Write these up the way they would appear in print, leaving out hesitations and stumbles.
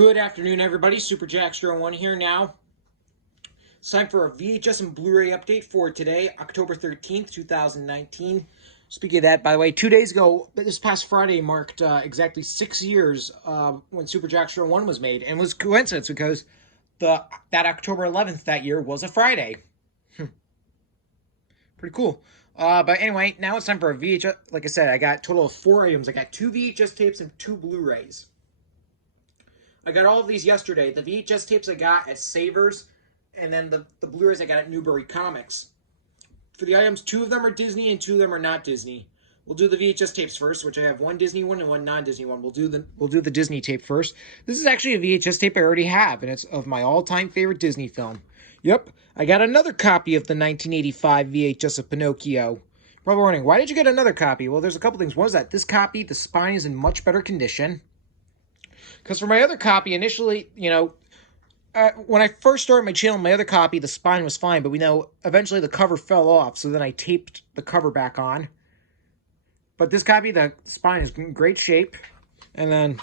Good afternoon, everybody. Super Jackster1 here now. It's time for a VHS and Blu-ray update for today, October 13th, 2019. Speaking of that, by the way, 2 days ago, this past Friday marked exactly 6 years when Super Jackster1 was made. And it was coincidence because that October 11th that year was a Friday. Pretty cool. But anyway, now it's time for a VHS. Like I said, I got a total of 4 items. I got 2 VHS tapes and 2 Blu-rays. I got all of these yesterday. The VHS tapes I got at Savers, and then the Blu-rays I got at Newbury Comics. For the items, 2 of them are Disney and 2 of them are not Disney. We'll do the VHS tapes first, which I have 1 Disney one and 1 non-Disney one. We'll do the Disney tape first. This is actually a VHS tape I already have, and it's of my all-time favorite Disney film. Yep, I got another copy of the 1985 VHS of Pinocchio. Probably wondering, why did you get another copy? Well, there's a couple things. One is that this copy, the spine is in much better condition. Because for my other copy, initially, when I first started my channel, my other copy, the spine was fine. But we know eventually the cover fell off. So then I taped the cover back on. But this copy, the spine is in great shape. And then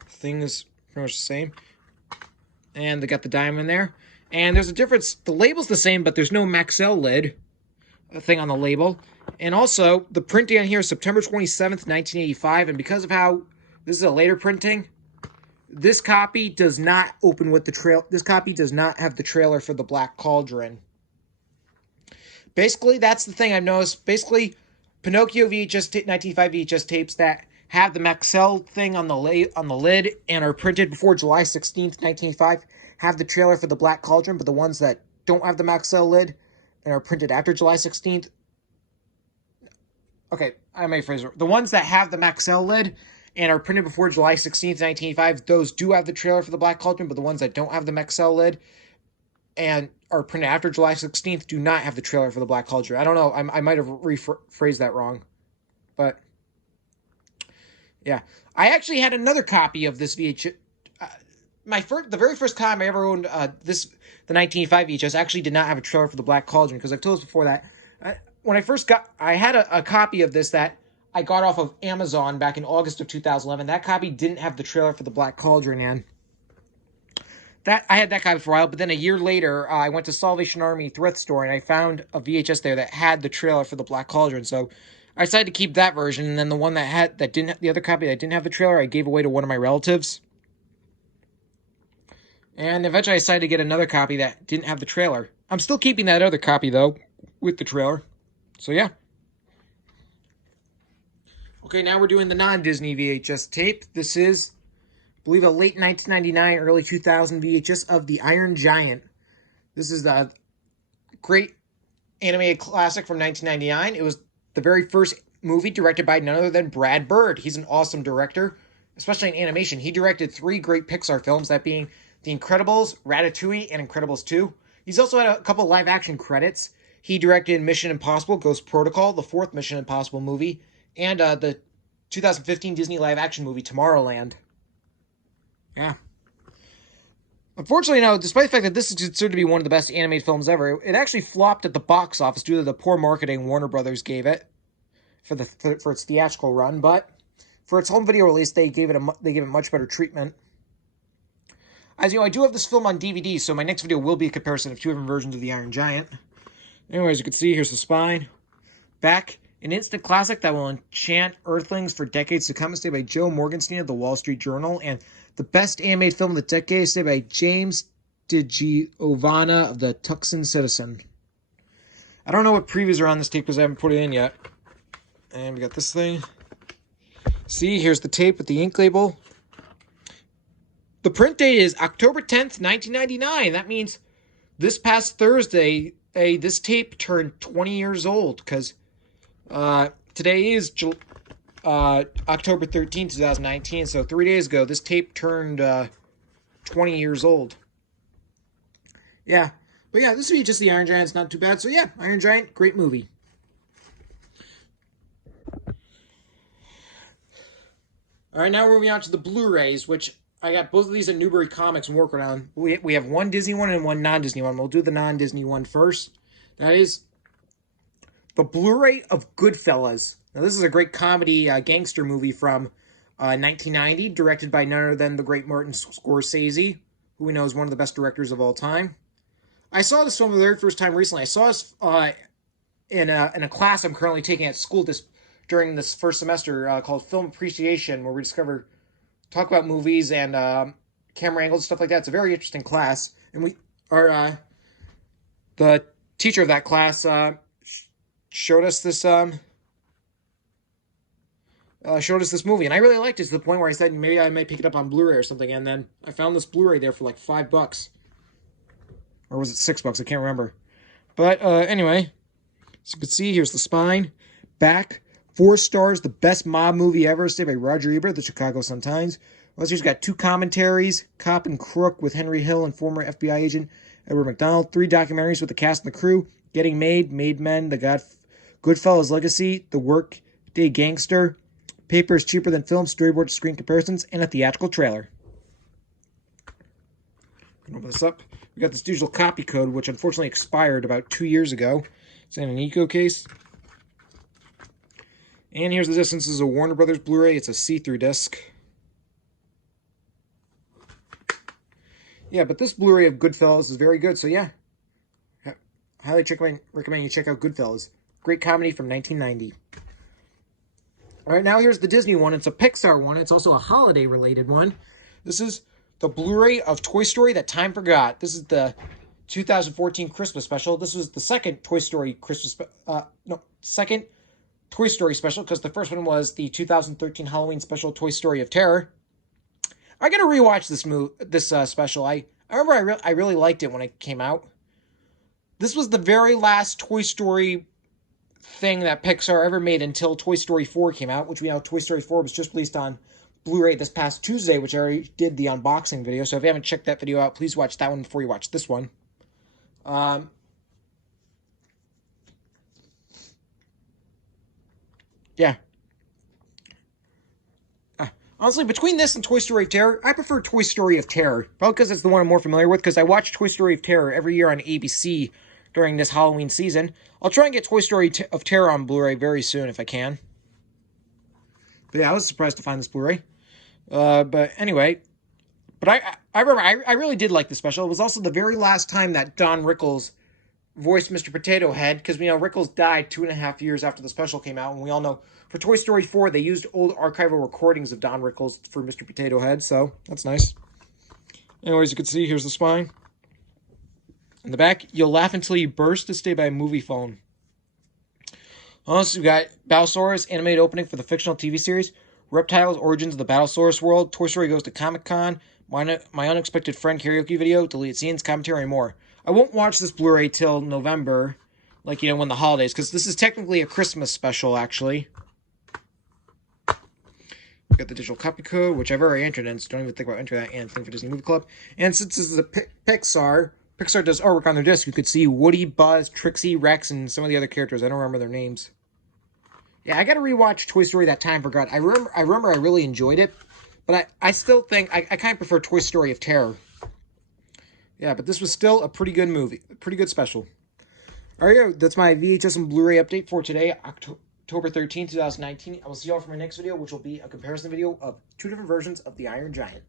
the thing is pretty much the same. And they got the diamond there. And there's a difference. The label's the same, but there's no Maxell lid thing on the label. And also, the printing on here is September 27th, 1985. And because of how this is a later printing, this copy does not open with the trail. This copy does not have the trailer for the Black Cauldron. Basically, that's the thing I've noticed. Basically, Pinocchio VHS 1985 VHS tapes that have the Maxell thing on the lid and are printed before July 16th, 1985 have the trailer for the Black Cauldron, but the ones that don't have the Maxell lid and are printed after July 16th. Okay, I may phrase it. The ones that have the Maxell lid and are printed before July 16th, 1985, those do have the trailer for the Black Cauldron, but the ones that don't have the Maxell lid and are printed after July 16th do not have the trailer for the Black Cauldron. I don't know. I might have rephrased that wrong. But, yeah. I actually had another copy of this VHS. The very first time I ever owned the 1985 VHS actually did not have a trailer for the Black Cauldron, because I've told us before that when I first I had a copy of this that I got off of Amazon back in August of 2011. That copy didn't have the trailer for the Black Cauldron, and I had that copy for a while, but then a year later, I went to Salvation Army thrift store, and I found a VHS there that had the trailer for the Black Cauldron, so I decided to keep that version, and then the one the other copy that didn't have the trailer, I gave away to one of my relatives. And eventually I decided to get another copy that didn't have the trailer. I'm still keeping that other copy, though, with the trailer. So, yeah. Okay, now we're doing the non-Disney VHS tape. This is, I believe, a late 1999, early 2000 VHS of The Iron Giant. This is the great animated classic from 1999. It was the very first movie directed by none other than Brad Bird. He's an awesome director, especially in animation. He directed 3 great Pixar films, that being The Incredibles, Ratatouille, and Incredibles 2. He's also had a couple live-action credits. He directed Mission Impossible, Ghost Protocol, the 4th Mission Impossible movie, and the 2015 Disney live-action movie, Tomorrowland. Yeah. Unfortunately, despite the fact that this is considered to be one of the best animated films ever, it actually flopped at the box office due to the poor marketing Warner Brothers gave it for its theatrical run. But for its home video release, they gave it much better treatment. As you know, I do have this film on DVD, so my next video will be a comparison of 2 different versions of The Iron Giant. Anyways, you can see, here's the spine. Back, an instant classic that will enchant Earthlings for decades to come, is stated by Joe Morgenstein of the Wall Street Journal. And the best animated film of the decade is stated by James DiGiovanna of the Tucson Citizen. I don't know what previews are on this tape because I haven't put it in yet. And we got this thing. See, here's the tape with the ink label. The print date is October 10th, 1999. That means this past Thursday, this tape turned 20 years old, because today is October 13th, 2019, so 3 days ago, this tape turned 20 years old. Yeah, but yeah, this would be just The Iron Giant. It's not too bad, so yeah, Iron Giant, great movie. Alright, now we're moving on to the Blu-rays, which I got both of these at Newbury Comics and working on. We have 1 Disney one and 1 non-Disney one. We'll do the non-Disney one first. That is the Blu-ray of Goodfellas. Now, this is a great comedy gangster movie from 1990, directed by none other than the great Martin Scorsese, who we know is one of the best directors of all time. I saw this film for the very first time recently. I saw this in a class I'm currently taking at school during this first semester called Film Appreciation, where we talk about movies and camera angles and stuff like that. It's a very interesting class, and the teacher of that class showed us this movie, and I really liked it to the point where I said maybe I might pick it up on Blu-ray or something, and then I found this Blu-ray there for like $5. Or was it $6? I can't remember. But anyway, as you can see, here's the spine. Back, 4 stars, the best mob movie ever, stated by Roger Ebert, the Chicago Sun-Times. Well, here's got 2 commentaries, Cop and Crook with Henry Hill and former FBI agent Edward McDonald. 3 documentaries with the cast and the crew. Getting Made, Made Men, Goodfellas Legacy, The Workday Gangster, Paper is Cheaper Than Film, storyboard to screen comparisons, and a theatrical trailer. Open this up. We got this digital copy code, which unfortunately expired about 2 years ago. It's in an eco case. And here's the disc. This is a Warner Brothers Blu-ray. It's a see-through disc. Yeah, but this Blu-ray of Goodfellas is very good. So yeah, highly recommend you check out Goodfellas. Great comedy from 1990. All right, now here's the Disney one. It's a Pixar one. It's also a holiday-related one. This is the Blu-ray of Toy Story That Time Forgot. This is the 2014 Christmas special. This was the second Toy Story second Toy Story special, because the first one was the 2013 Halloween special, Toy Story of Terror. I gotta rewatch this special. I remember I really liked it when it came out. This was the very last Toy Story thing that Pixar ever made until Toy Story 4 came out, which we know Toy Story 4 was just released on Blu-ray this past Tuesday, which I already did the unboxing video. So if you haven't checked that video out, please watch that one before you watch this one. Yeah. Honestly, between this and Toy Story of Terror, I prefer Toy Story of Terror. Probably because it's the one I'm more familiar with, because I watch Toy Story of Terror every year on ABC during this Halloween season. I'll try and get Toy Story of Terror on Blu-ray very soon if I can. But yeah, I was surprised to find this Blu-ray. But anyway, I remember I really did like the special. It was also the very last time that Don Rickles voiced Mr. Potato Head, because we know Rickles died 2.5 years after the special came out, and we all know for Toy Story 4 they used old archival recordings of Don Rickles for Mr. Potato Head, so that's nice. Anyways, you can see here's the spine. In the back, You'll Laugh Until You Burst, to stay by Movie Phone. Also, we got Battlesaurus animated opening for the fictional TV series, Reptiles Origins of the Battlesaurus World, Toy Story Goes to Comic-Con, My Unexpected Friend karaoke video, deleted scenes, commentary, and more. I won't watch this Blu-ray till November, like, when the holidays, because this is technically a Christmas special, actually. Got the digital copy code, which I've already entered in, so don't even think about entering that and think for Disney Movie Club. And since this is a Pixar does artwork on their disc. You could see Woody, Buzz, Trixie, Rex, and some of the other characters. I don't remember their names. Yeah, I gotta rewatch Toy Story That Time Forgot. I remember I really enjoyed it, but I still think I kind of prefer Toy Story of Terror. Yeah, but this was still a pretty good movie, a pretty good special. All right, that's my VHS and Blu-ray update for today, October 13, 2019. I will see you all for my next video, which will be a comparison video of 2 different versions of the Iron Giant.